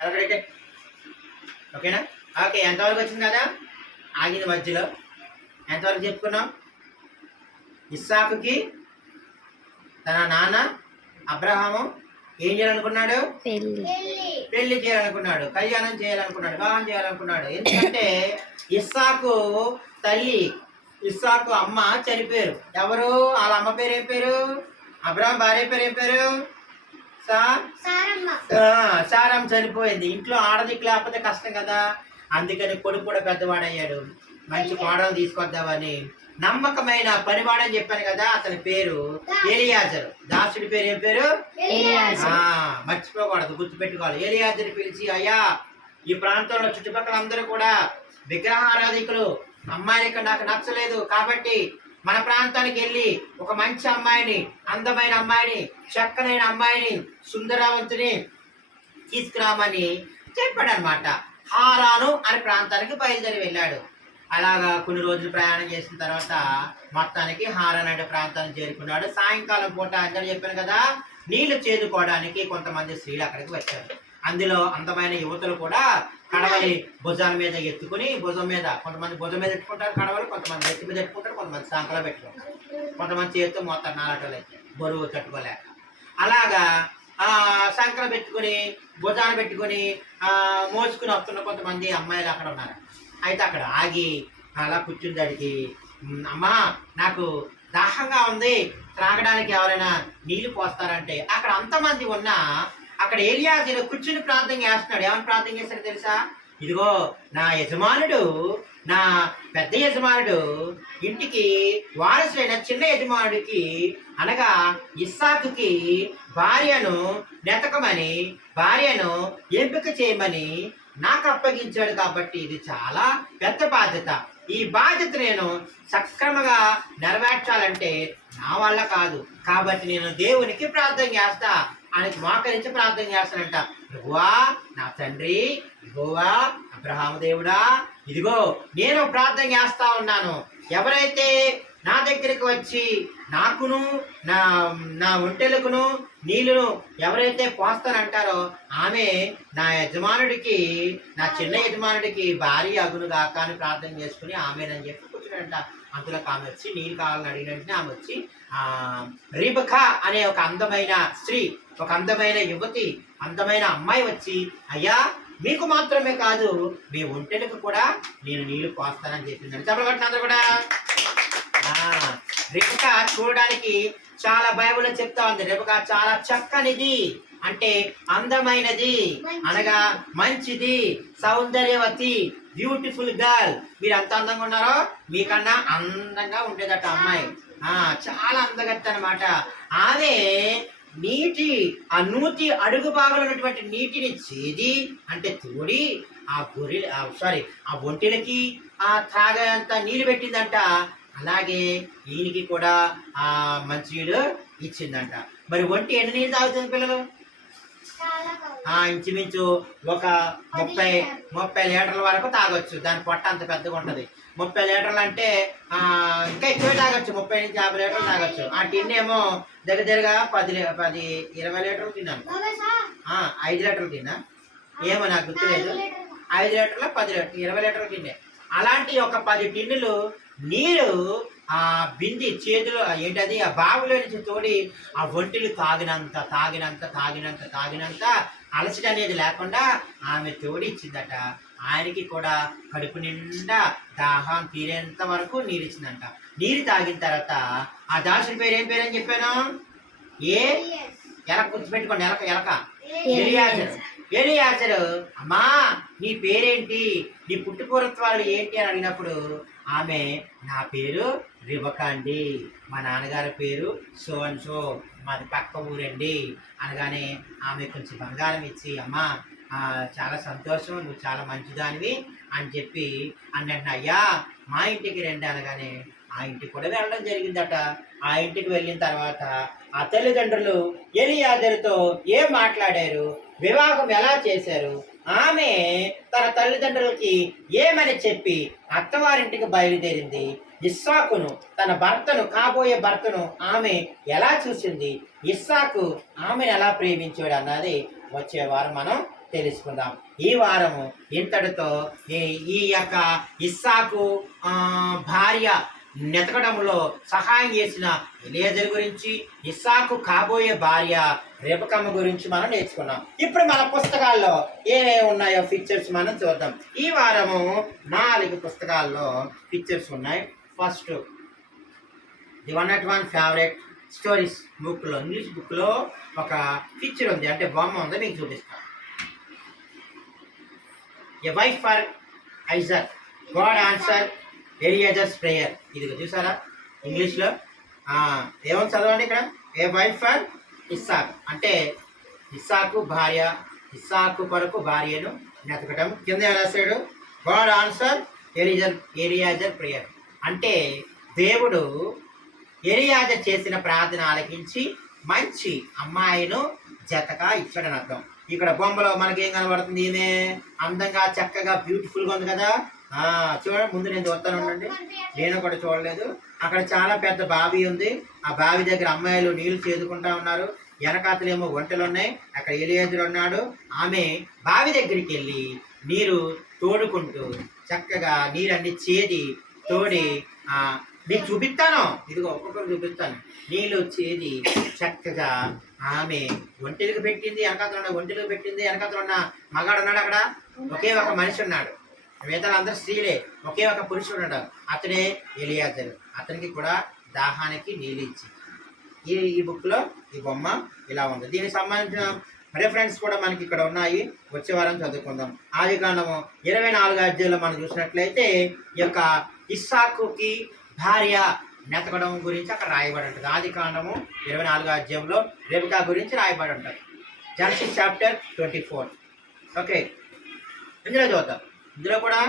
అదొకటైతే ఓకేనా? ఓకే, ఎంతవరకు వచ్చింది కదా? ఆగింది మధ్యలో. ఎంతవరకు చెప్పుకున్నాం? ఇస్సాకుకి తన నాన్న అబ్రహాము ఏం చేయాలనుకున్నాడు? పెళ్లి చేయాలనుకున్నాడు, కళ్యాణం చేయాలనుకున్నాడు, వివాహం చేయాలనుకున్నాడు. ఎందుకంటే ఇస్సాకు తల్లి, ఇస్సాకు అమ్మ చనిపోయారు. ఎవరు? వాళ్ళ అమ్మ పేరు ఏం పేరు? అబ్రహాం భార్య పేరు ఏం పేరు? సారమ్మ చనిపోయింది. ఇంట్లో ఆడదిక్కు లేకపోతే కష్టం కదా. అందుకని కొడుకు కూడా పెద్దవాడయ్యాడు. మంచి కోడలు తీసుకొద్దామని నమ్మకమైన పనివాడని చెప్పాను కదా, అతని పేరు ఎలియాజరు. దాసుడి పేరు ఏం పేరు? మర్చిపోకూడదు, గుర్తుపెట్టుకోవాలి. ఎలియాజరు పిలిచి, అయ్యా ఈ ప్రాంతంలో చుట్టుపక్కల అందరూ కూడా విగ్రహారాధికులు, అమ్మాయిని నాకు నచ్చలేదు, కాబట్టి మన ప్రాంతానికి వెళ్ళి ఒక మంచి అమ్మాయిని, అందమైన అమ్మాయిని, చక్కనైన అమ్మాయిని, సుందరవంతుని తీసుకురామని చెప్పాడు అనమాట. హారాను అనే ప్రాంతానికి బయలుదేరి వెళ్ళాడు. అలాగా కొన్ని రోజులు ప్రయాణం చేసిన తర్వాత మొత్తానికి హారాన్ అనే ప్రాంతానికి చేరుకున్నాడు. సాయంకాలం పూట అందరూ చెప్పాను కదా, నీళ్లు చేదుకోవడానికి కొంతమంది స్త్రీలు అక్కడికి వచ్చారు. అందులో అందమైన యువతులు కూడా కడవలి భుజాల మీద ఎత్తుకుని, భుజం మీద కొంతమంది భుజం మీద ఎత్తుకుంటారు కడవలు, కొంతమంది ఎత్తి మీద ఎత్తుకుంటారు, కొంతమంది సంకలో పెట్టుకుంటారు, కొంతమంది చేతితో మొత్తం నాలటలు అయితే బరువు తట్టుకోలేక అలాగా సంకల పెట్టుకుని భుజాన పెట్టుకుని మోసుకుని వస్తున్న కొంతమంది అమ్మాయిలు అక్కడ ఉన్నారు. అయితే అక్కడ ఆగి అలా కూర్చుందాడికి, అమ్మా నాకు దాహంగా ఉంది, త్రాగడానికి ఎవరైనా నీళ్లు పోస్తారంటే అక్కడ అంతమంది ఉన్నా అక్కడ ఎలియాజరు కూర్చుని ప్రార్థన చేస్తున్నాడు. ఏమని ప్రార్థన చేస్తాడో తెలుసా? ఇదిగో నా యజమానుడు, నా పెద్ద యజమానుడు ఇంటికి వారసుడైన చిన్న యజమానుడికి అనగా ఇస్సాకుకి భార్యను నెతకమని, భార్యను ఎంపిక చేయమని నాకు అప్పగించాడు. కాబట్టి ఇది చాలా పెద్ద బాధ్యత. ఈ బాధ్యత నేను సక్రమంగా నెరవేర్చాలంటే నా వల్ల కాదు. కాబట్టి నేను దేవునికి ప్రార్థన చేస్తా, ఆయనకి మోకరించి ప్రార్థన చేస్తానంట. యెహోవా నా తండ్రి, యెహోవా అబ్రహాము దేవుడా, ఇదిగో నేను ప్రార్థన చేస్తా ఉన్నాను. ఎవరైతే నా దగ్గరికి వచ్చి నాకును నా ఒంటెలకును నీళ్ళను ఎవరైతే పోస్తానంటారో ఆమె నా యజమానుడికి, నా చిన్న యజమానుడికి భార్య అగునుగాక అని ప్రార్థన చేసుకుని ఆమెనని చెప్పి కూర్చున్నాడంట. అందులోకి ఆమె వచ్చి నీళ్ళు కావాలని అడిగినట్టునే ఆమె వచ్చి రిబకా అనే ఒక అందమైన స్త్రీ, ఒక అందమైన యువతి, అందమైన అమ్మాయి వచ్చి, అయ్యా మీకు మాత్రమే కాదు మీ ఒంటెలకు కూడా నేను నీళ్లు పోస్తానని చెప్పిందండి. చెప్పగట్టిన అందరూ కూడా. రిబకా చూడడానికి చాలా బైబిల్లో చెప్తా ఉంది. రిబకా చాలా చక్కనిది, అంటే అందమైనది, అనగా మంచిది, సౌందర్యవతి, బ్యూటిఫుల్ గర్ల్. మీరు ఎంత అందంగా ఉన్నారో మీకన్నా అందంగా ఉండేదట అమ్మాయి. చాలా అందగత్త అనమాట. ఆమె నూతి అడుగు భాగంలో ఉన్నటువంటి నీటిని చేది అంటే తోడి ఆ ఒంటెలకి త్రాగేంత నీళ్ళు పెట్టిందంట. అలాగే ఈయనకి కూడా మంచినీళ్ళు ఇచ్చిందంట. మరి ఒంటి ఎన్ని నీళ్ళు తాగుతుంది పిల్లలు? ఇంచుమించు ఒక 30 లీటర్ల వరకు తాగొచ్చు. దాని పొట్ట అంత పెద్దగా ఉంటుంది. 30 లీటర్లు అంటే ఇంకా ఎక్కువ తాగొచ్చు, 30 నుంచి 50 లీటర్లు తాగొచ్చు. ఆ టిన్ ఏమో దగ్గరగా 20 లీటర్లు తిన్నాను. 5 లీటర్లు తిన్నా ఏమో నాకు గుర్తులేదు. 5 లీటర్లు 10 లీటర్లు 20 లీటర్లు తిన్నా. అలాంటి ఒక 10 టిన్నులు నీరు బింది చేతిలో ఏంటది ఆ బావిలో నుంచి తోడి ఆ ఒంటిలు తాగినంత అలసట అనేది లేకుండా ఆమె తోడి ఇచ్చిందట. ఆయనకి కూడా కడుపు నిండా దాహం తీరేంత వరకు నీరు ఇచ్చిందంట. నీరు తాగిన తర్వాత ఆ దాసుడి పేరు ఏం పేరు అని చెప్పాను? ఎలక గుర్తుపెట్టుకోండి, ఎలక ఎలియాజరు. అమ్మా నీ పేరేంటి, నీ పుట్టుపూర్వత్వాలు ఏంటి అని అడిగినప్పుడు ఆమె నా పేరు రిబకా అండి, మా నాన్నగారి పేరు సో అండ్ సో, మాది పక్క ఊరండి అనగానే ఆమె కొంచెం బంగారం ఇచ్చి, అమ్మా చాలా సంతోషం, నువ్వు చాలా మంచిదానివి అని చెప్పి అన్నట్టు, అయ్యా మా ఇంటికి రండి అనగానే ఆ ఇంటికి కూడా వెళ్ళడం జరిగిందట. ఆ ఇంటికి వెళ్ళిన తర్వాత ఆ తల్లిదండ్రులు ఎలియాజరుతో ఏం మాట్లాడారు, వివాహం ఎలా చేశారు, ఆమె తన తల్లిదండ్రులకి ఏమని చెప్పి అత్తవారింటికి బయలుదేరింది, ఇస్సాకును తన భర్తను, కాబోయే భర్తను ఆమె ఎలా చూసింది, ఇస్సాకు ఆమెను ఎలా ప్రేమించాడు అన్నది వచ్చే వారం మనం తెలుసుకుందాం. ఈ వారము ఇంతటితో ఈ యొక్క ఇస్సాకు భార్య నెతకడంలో సహాయం చేసిన ఎలియజరు గురించి, ఇస్సాకు కాబోయే భార్య రెబెక్కమ్మ గురించి మనం నేర్చుకున్నాం. ఇప్పుడు మన పుస్తకాల్లో ఏమేమి ఉన్నాయో పిక్చర్స్ మనం చూద్దాం. ఈ వారము 4 పుస్తకాల్లో పిక్చర్స్ ఉన్నాయి. ఫస్ట్ ది 101 ఫేవరెట్ స్టోరీస్ బుక్లో, ఇంగ్లీష్ బుక్లో ఒక పిక్చర్ ఉంది, అంటే బొమ్మ ఉంది, మీకు చూపిస్తాను. A wife for Isaac, God answer Eliezer's prayer. ఇది చూసారా ఇంగ్లీష్లో? ఏమని చదవండి ఇక్కడ? ఏ వైఫ్ ఫర్ ఇస్సాక్ అంటే ఇస్సాకు భార్య, ఇస్సాకు కొరకు భార్యను నెతకటం. కింద రాశాడు గాడ్ ఆన్సర్ ఎలియాజర్ ప్రేయర్ అంటే దేవుడు ఎలియాజర్ చేసిన ప్రార్థన ఆలకించి మంచి అమ్మాయిను జతగా ఇచ్చాడని అర్థం. ఇక్కడ బొమ్మలో మనకి ఏం కనబడుతుంది? ఈమె అందంగా చక్కగా బ్యూటిఫుల్గా ఉంది కదా. చూడండి, ముందు నేను చూస్తాను ఉండండి, నేను కూడా చూడలేదు. అక్కడ చాలా పెద్ద బావి ఉంది. ఆ బావి దగ్గర అమ్మాయిలు నీళ్లు చేదుకుంటా ఉన్నారు. వెనకాతలేమో వంటలు ఉన్నాయి. అక్కడ ఎలియాజరు ఉన్నాడు. ఆమె బావి దగ్గరికి వెళ్ళి నీరు తోడుకుంటూ చక్కగా నీరన్నీ చేది తోడి నీకు చూపిస్తాను, ఇదిగో ఒక్కొక్కరు చూపిస్తాను. నీళ్ళు చేది చక్కగా ఆమె ఒంటెలకు పెట్టింది. వెనకాతలు ఉన్న ఒంటెలకు పెట్టింది. వెనకాతలు ఉన్న మగాడు ఉన్నాడు. అక్కడ ఒకే ఒక మనిషి ఉన్నాడు. మిగతా అందరూ స్త్రీలే. ఒకే ఒక పురుషుడు ఉన్నాడు. అతడే ఎలియాజరు. అతనికి కూడా దాహానికి నీళ్ళు ఇచ్చి ఈ బుక్లో ఈ బొమ్మ ఇలా ఉంది. దీనికి సంబంధించిన రెఫరెన్స్ కూడా మనకి ఇక్కడ ఉన్నాయి. వచ్చే వారం చదువుకుందాం. ఆదికాండము 24 అధ్యాయంలో మనం చూసినట్లయితే ఈ యొక్క ఇస్సాకుకి భార్య నెతకడం గురించి అక్కడ రాయబడి ఉంటుంది. ఆదికాండము 24 అధ్యాయంలో రెబెక్కా గురించి రాయబడి ఉంటుంది. Genesis chapter 24. ఓకే, ఇందులో చూద్దాం. ఇందులో కూడా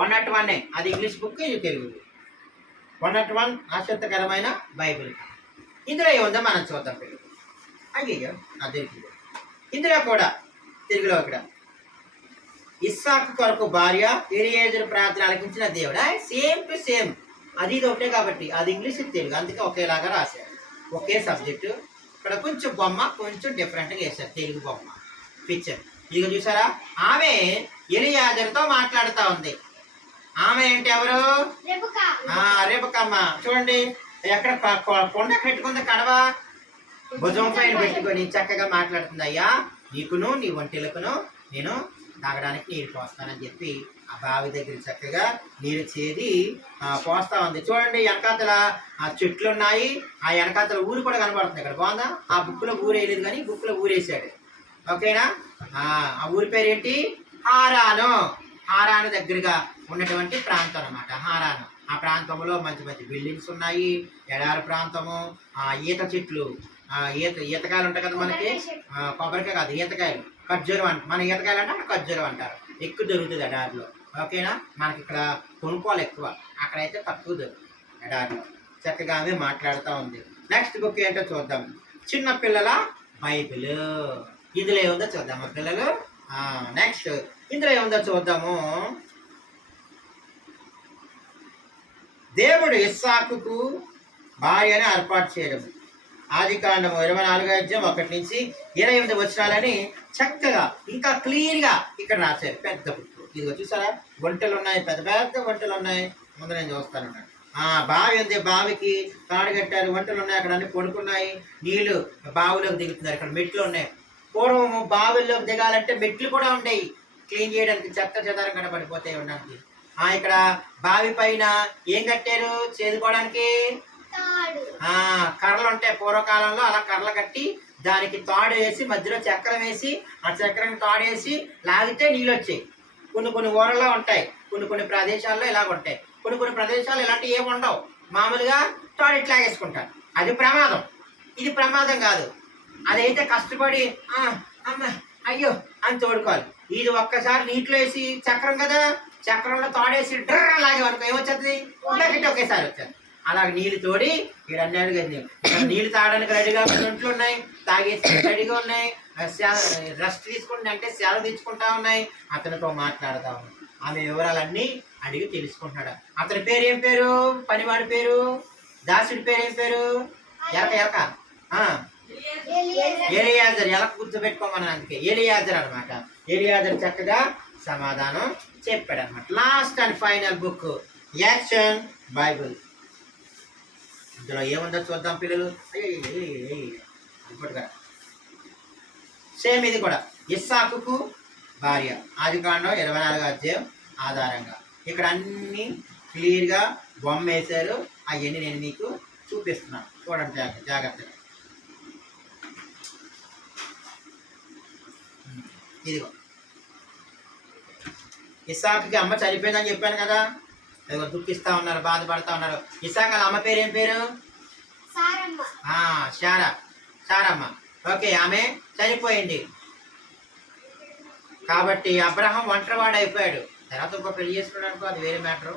101 అది ఇంగ్లీష్ బుక్, ఇది తెలుగు. 101 ఆసక్తికరమైన బైబిల్. ఇందులో ఏముందో మనం చూద్దాం. అయ్యో అద్దెకి ఇందులో కూడా తెలుగులో ఇక్కడ ఇస్సాకు కొరకు భార్య ఎలియజరు ప్రార్థన ఆలకించిన దేవుడా. సేమ్ టు సేమ్, అది ఇది ఒకటే కాబట్టి అది ఇంగ్లీష్ తెలుగు, అందుకే ఒకేలాగా రాశారు. ఒకే సబ్జెక్టు. ఇక్కడ కొంచెం బొమ్మ కొంచెం డిఫరెంట్గా వేశారు. తెలుగు బొమ్మ పిక్చర్ ఇదిగో చూసారా. ఆమె ఎలియాజరుతో మాట్లాడుతూ ఉంది. ఆమె ఏంటి? ఎవరు? రెబెక్కమ్మ. చూడండి, ఎక్కడ కొండ పెట్టుకుంది, కడవ భుజం పైన పెట్టుకొని చక్కగా మాట్లాడుతుంది. అయ్యా, నీకును నీ ఒంటెలకును నేను తాగడానికి నీరు పోస్తానని చెప్పి ఆ బావి దగ్గర చక్కగా నీరు చేది పోస్తా ఉంది. చూడండి, వెనకాతల చెట్లు ఉన్నాయి. ఆ వెనకాతల ఊరు కూడా కనబడుతుంది. ఇక్కడ బాగుందా? ఆ బుక్లో ఊరు వేయలేదు, కానీ బుక్లో ఊరేసాడు. ఓకేనా? ఆ ఊరి పేరు ఏంటి? హారాను. హారాను దగ్గరగా ఉన్నటువంటి ప్రాంతం అన్నమాట హారాను. ఆ ప్రాంతంలో మంచి మంచి బిల్డింగ్స్ ఉన్నాయి. ఎడారి ప్రాంతము, ఈత చెట్లు, ఈతకాయలు ఉంటాయి కదా మనకి. కొబ్బరికాయ కాదు, ఈతకాయలు, ఖర్జూరం అంట. మన ఈతకాయలు అంటే అక్కడ ఖర్జూరం అంటారు. ఎక్కువ దొరుకుతుంది ఎడారిలో. ఓకేనా? మనకి ఇక్కడ కొనుక్కోవాలి ఎక్కువ, అక్కడైతే తక్కువ దొరుకుతుంది ఎడారిలో. చక్కగా ఆమె మాట్లాడుతూ ఉంది. నెక్స్ట్ బుక్ ఏంటో చూద్దాం. చిన్న పిల్లల బైబిల్. ఇందులో ఏముందో చూద్దాము పిల్లలు. నెక్స్ట్ ఇందులో ఏముందో చూద్దాము. దేవుడు ఇస్సాకుకు భార్యను ఏర్పాటు చేయడం. ఆదికాండము 24 అధ్యాయం 1 నుంచి 28 వచనాలని చక్కగా ఇంకా క్లియర్గా ఇక్కడ రాశారు. పెద్ద బుక్. ఇదిగో చూసారా, వంటలు ఉన్నాయి, పెద్ద పెద్ద వంటలు ఉన్నాయి. ముందు నేను చూస్తాను. బావి ఉంది, బావికి తాడు కట్టారు, వంటలు ఉన్నాయి, అక్కడ అన్ని పడుకున్నాయి. నీళ్లు బావిలోకి దిగుతున్నారు. ఇక్కడ మెట్లు ఉన్నాయి. పూర్వము బావిల్లోకి దిగాలంటే మెట్లు కూడా ఉండేవి, క్లీన్ చేయడానికి, చెత్త చెదారం కనబడిపోతాయి ఉండడానికి. ఇక్కడ బావి పైన ఏం కట్టారు చేదుకోవడానికి? కర్రలు ఉంటాయి. పూర్వకాలంలో అలా కర్రలు కట్టి దానికి తాడు వేసి మధ్యలో చక్రం వేసి ఆ చక్రం తాడు వేసి లాగితే నీళ్ళు వచ్చాయి. కొన్ని ఊరల్లో ఉంటాయి, కొన్ని ప్రదేశాల్లో ఇలాగ ఉంటాయి. కొన్ని ప్రదేశాలు ఇలాంటివి ఏమి ఉండవు. మామూలుగా తాడు ఇట్లా వేసుకుంటారు. అది ప్రమాదం. ఇది ప్రమాదం కాదు. అదైతే కష్టపడి అమ్మ అయ్యో అని తోడుకోవాలి. ఇది ఒక్కసారి నీటిలో వేసి చక్రం కదా, చక్రంలో తాడేసి డ్రర్ లాగే అనుకో ఏమొచ్చేది? ఉండకిట్టి ఒకేసారి వచ్చేది. అలాగ నీళ్ళు తోడి ఇక్కడ అన్నాడు. నీళ్ళు తాగడానికి రెడీగా ఇంట్లో ఉన్నాయి, తాగేసి రెడీగా ఉన్నాయి, రెస్ట్ తీసుకుంటే అంటే సెలవు తెచ్చుకుంటా ఉన్నాయి. అతనితో మాట్లాడుతూ ఉన్నాయి. ఆమె వివరాలన్నీ అడిగి తెలుసుకుంటున్నాడు. అతని పేరు ఏం పేరు? పనివాడి పేరు, దాసుడి పేరు ఏం పేరు? ఎరక. ఎలియాజర్. ఎలా గుర్తుపెట్టుకోమని అందుకే ఎలియాజర్ అనమాట. ఎలియాజర్ చక్కగా సమాధానం చెప్పాడు అనమాట. Last and final book action Bible. ఇందులో ఏముందో చూద్దాం పిల్లలు. ఇప్పటిగా సేమ్ ఇది కూడా ఇస్సాకుకు భార్య, ఆదికాండం 24వ అధ్యాయం ఆధారంగా ఇక్కడ అన్ని క్లియర్గా బొమ్మ వేశారు. అవన్నీ నేను మీకు చూపిస్తున్నాను, చూడండి జాగ్రత్తగా. ఇదిగో ఇస్సాకుకి అమ్మ చనిపోయిందని చెప్పాను కదా, ఇదిగో దుఃఖిస్తా ఉన్నారు, బాధపడతా ఉన్నారు. ఇస్సాకు వాళ్ళ అమ్మ పేరు ఏం పేరు? సారమ్మ. ఓకే, ఆమె చనిపోయింది కాబట్టి అబ్రహాం ఒంటరివాడు అయిపోయాడు. తర్వాత ఇంకో పెళ్లి చేసుకున్నాడు అనుకో, అది వేరే మ్యాటరు.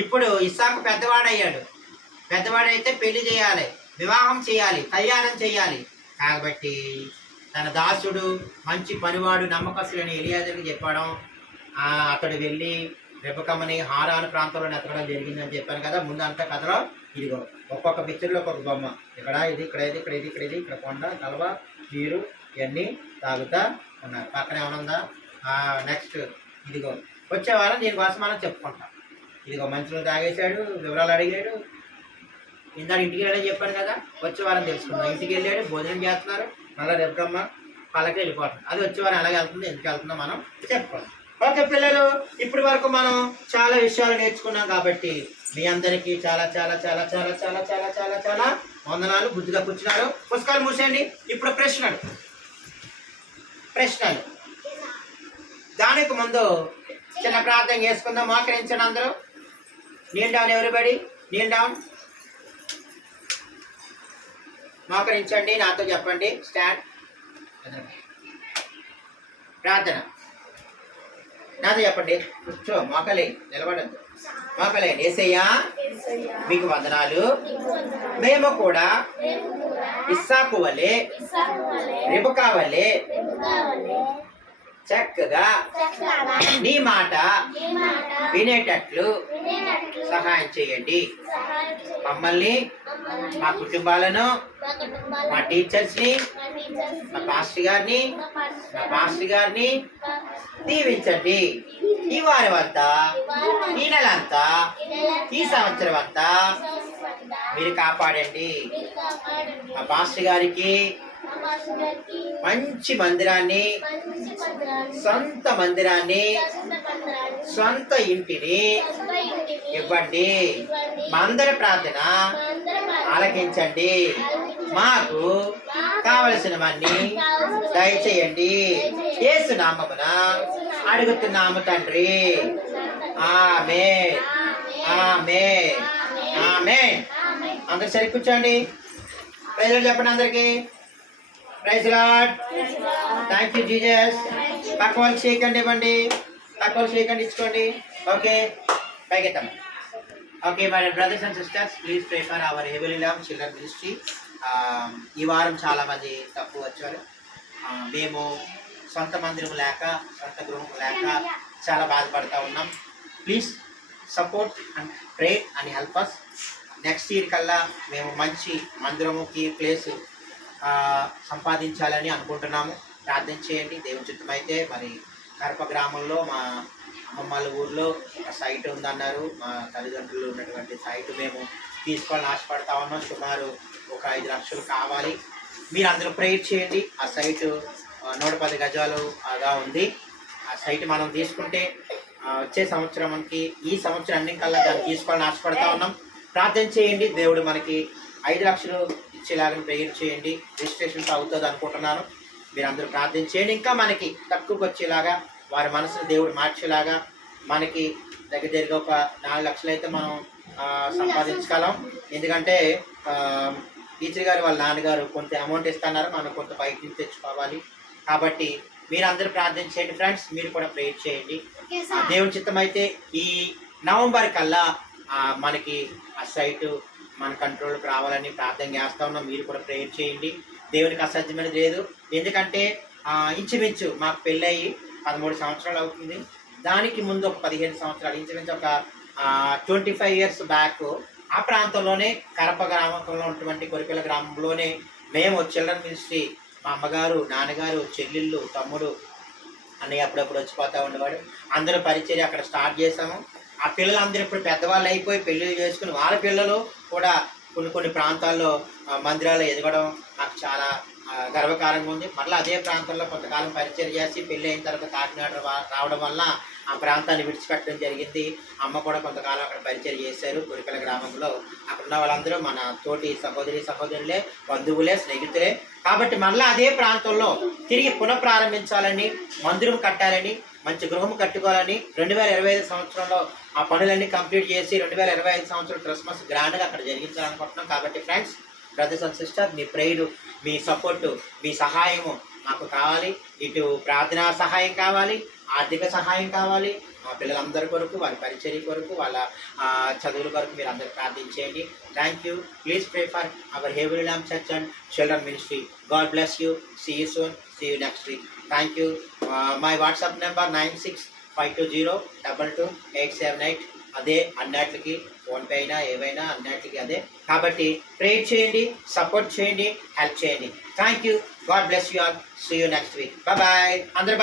ఇప్పుడు ఇస్సాకు పెద్దవాడయ్యాడు. పెద్దవాడైతే పెళ్లి చేయాలి, వివాహం చేయాలి, కళ్యాణం చేయాలి. కాబట్టి తన దాసుడు మంచి పనివాడు నమ్మకస్తులని ఎలియాజర్కి చెప్పడం, అతడు వెళ్ళి రెబెక్కమ్మని హారాను ప్రాంతంలో ఎతకడం జరిగిందని చెప్పాను కదా ముందు అంతా కథలో. ఇదిగో ఒక్కొక్క పిక్చర్లో ఒక్కొక్క బొమ్మ. ఇక్కడ ఇది, ఇక్కడ ఇది, ఇక్కడ ఇది, ఇక్కడ ఇది, ఇక్కడ కొండ, కలవ, నీరు ఇవన్నీ తాగుతా ఉన్నారు. పక్కన ఏమనుందా? నెక్స్ట్ ఇదిగో వచ్చే వారం దీనికోసం మనం చెప్పుకుంటాం. ఇదిగో మంచులు తాగేశాడు, వివరాలు అడిగాడు. ఇందాక ఇంటికి వెళ్ళని చెప్పాను కదా, వచ్చే వారం తెలుసుకుందాం. ఇంటికి వెళ్ళాడు, భోజనం చేస్తున్నారు, మళ్ళీ రెబెక్కమ్మ పళ్ళకి వెళ్ళిపోతుంది. అది వచ్చే వారం ఎలాగ వెళ్తుంది, ఎందుకు వెళ్తుందో మనం చెప్పుకోండి. ఓకే పిల్లలు, ఇప్పటి వరకు మనం చాలా విషయాలు నేర్చుకున్నాం కాబట్టి మీ అందరికీ చాలా చాలా చాలా చాలా చాలా చాలా చాలా చాలా వందనాలు. బుద్ధిగా కూర్చున్నారు. పుస్తకాలు మూసేయండి. ఇప్పుడు ప్రశ్నలు. దానికి ముందు చిన్న ప్రార్థన చేసుకుందాం. మోకరించండి అందరూ. Kneel down, everybody kneel down. మోకరించండి, నాతో చెప్పండి. స్టాండ్. ప్రార్థన నాతో చెప్పండి. కూర్చో, మోకలే, నిలబడద్దు. మోకలే. యేసయ్యా మీకు వందనాలు. మేము కూడా ఇస్సాకు వలె రెబెక్కా వలె చక్కగా నీ మాట వినేటట్లు సహాయం చేయండి. మమ్మల్ని, మా కుటుంబాలను, మా టీచర్స్ని, మా పాస్టర్ గారిని దీవించండి. ఈ వారం అంతా, ఈ నెల అంతా, ఈ సంవత్సరం అంతా మీరు కాపాడండి. మా పాస్టర్ గారికి మంచి మందిరాన్ని, సొంత మందిరాన్ని, సొంత ఇంటిని ఇవ్వండి. మా అందరి ప్రార్థన ఆలకించండి. మాకు కావలసినవన్నీ దయచేయండి. యేసు నామమున అడుగుతున్నాము తండ్రి. ఆమేన్, ఆమేన్, ఆమేన్. అందరు సరి కూర్చోండి. ప్రైజ్ చెప్పండి అందరికి. Praise Lord. Thank you Jesus. పక్క వాళ్ళు చేయకండి, ఇవ్వండి. పక్క వాళ్ళు చేయకండి, ఇచ్చుకోండి. ఓకే, పైకెత్తాం. Okay my brothers and sisters, please pray for our heavenly love children ministry. ఈ వారం చాలామంది తక్కువ వచ్చారు. మేము సొంత మందిరం లేక, సొంత గృహం లేక చాలా బాధపడుతూ ఉన్నాం. Please support and pray and help us. Next year కల్లా మేము మంచి మందిరముకి ప్లేసు సంపాదించాలని అనుకుంటున్నాము. ప్రార్థన చేయండి. దేవుని చిత్తమైతే మరి కరప గ్రామంలో మా అమ్మమ్మల ఊర్లో ఒక సైట్ ఉందన్నారు. మా తల్లిదండ్రులు ఉన్నటువంటి సైట్ మేము తీసుకోవాలని ఆశపడతా ఉన్నాం. సుమారు ఒక 5 లక్షలు కావాలి. మీరు అందరూ ప్రేయర్ చేయండి. ఆ సైటు 110 గజాలుగా ఉంది. ఆ సైట్ మనం తీసుకుంటే వచ్చే సంవత్సరానికి, ఈ సంవత్సరం అన్ని కల్లా దాన్ని తీసుకోవాలని ఆశపడతా ఉన్నాం. ప్రార్థన చేయండి. దేవుడు మనకి 5 లక్షలు ఇచ్చేలాగా ప్రేయర్ చేయండి. రిజిస్ట్రేషన్ అవుతుంది అనుకుంటున్నాను. మీరు అందరూ ప్రార్థన చేయండి. ఇంకా మనకి తక్కువకి వచ్చేలాగా, వారి మనసును దేవుడు మార్చేలాగా, మనకి దగ్గరగా ఒక 4 లక్షలు అయితే మనం సంపాదించగలం. ఎందుకంటే టీచర్ గారు వాళ్ళ నాన్నగారు కొంత అమౌంట్ ఇస్తున్నారు, మనం కొంత బయట నుంచి తెచ్చుకోవాలి. కాబట్టి మీరు అందరూ ప్రార్థన చేయండి ఫ్రెండ్స్. మీరు కూడా ప్రేయర్ చేయండి. దేవుని చిత్తం అయితే ఈ నవంబర్ కల్లా మనకి ఆ సైటు మన కంట్రోల్కి రావాలని ప్రార్థన చేస్తూ ఉన్నాం. మీరు కూడా ప్రేయర్ చేయండి. దేవునికి అసాధ్యమైనది లేదు. ఎందుకంటే ఇంచుమించు మాకు పెళ్ళయి 13 సంవత్సరాలు అవుతుంది. దానికి ముందు ఒక 15 సంవత్సరాలు, ఇంచుమించు ఒక 25 years బ్యాక్ ఆ ప్రాంతంలోనే కరప గ్రామంలో ఉన్నటువంటి కొరిపిల్ల గ్రామంలోనే మేము చిల్డ్రన్ మినిస్ట్రీ మా అమ్మగారు, నాన్నగారు, చెల్లెళ్ళు, తమ్ముడు, అన్నయ్య అప్పుడప్పుడు వచ్చిపోతూ ఉండేవాడు. అందరూ పరిచర్య అక్కడ స్టార్ట్ చేసాము. ఆ పిల్లలందరూ ఇప్పుడు పెద్దవాళ్ళు అయిపోయి పెళ్ళిళ్ళు చేసుకుని వాళ్ళ పిల్లలు కూడా కొన్ని ప్రాంతాల్లో మందిరాల్లో ఎదగడం నాకు చాలా గర్వకారంగా ఉంది. మళ్ళీ అదే ప్రాంతంలో కొంతకాలం పరిచయం చేసి పెళ్ళి అయిన తర్వాత కాకినాడ రావడం వల్ల ఆ ప్రాంతాన్ని విడిచిపెట్టడం జరిగింది. అమ్మ కూడా కొంతకాలం అక్కడ పరిచయం చేశారు కురికల గ్రామంలో. అక్కడ ఉన్న వాళ్ళందరూ మన తోటి సహోదరులే, బంధువులే, స్నేహితులే. కాబట్టి మళ్ళీ అదే ప్రాంతంలో తిరిగి పునఃప్రారంభించాలని, మందిరం కట్టాలని, మంచి గృహం కట్టుకోవాలని 2025 సంవత్సరంలో ఆ పనులన్నీ కంప్లీట్ చేసి 2025 సంవత్సరం క్రిస్మస్ గ్రాండ్గా అక్కడ జరిగించాలనుకుంటున్నాం. కాబట్టి ఫ్రెండ్స్, బ్రదర్స్ అండ్ సిస్టర్, మీ ప్రేయరు, మీ సపోర్టు, మీ సహాయము మాకు కావాలి. ఇటు ప్రార్థనా సహాయం కావాలి, ఆర్థిక సహాయం కావాలి. మా పిల్లలందరి కొరకు, వారి పరిచర్య కొరకు, వాళ్ళ చదువుల కొరకు మీరు అందరూ ప్రార్థించేయండి. Thank you. Please pray for our heavenly lamp church and children ministry. God bless you. See you soon. See you next week. Thank you. My WhatsApp number 9652022878. అదే అన్నిటికి, ఫోన్పే అయినా ఏవైనా అన్నిటికీ అదే. కాబట్టి ప్రే చేయండి, సపోర్ట్ చేయండి, హెల్ప్ చేయండి. Thank you. God bless you all. See you next week. Bye. అందరూ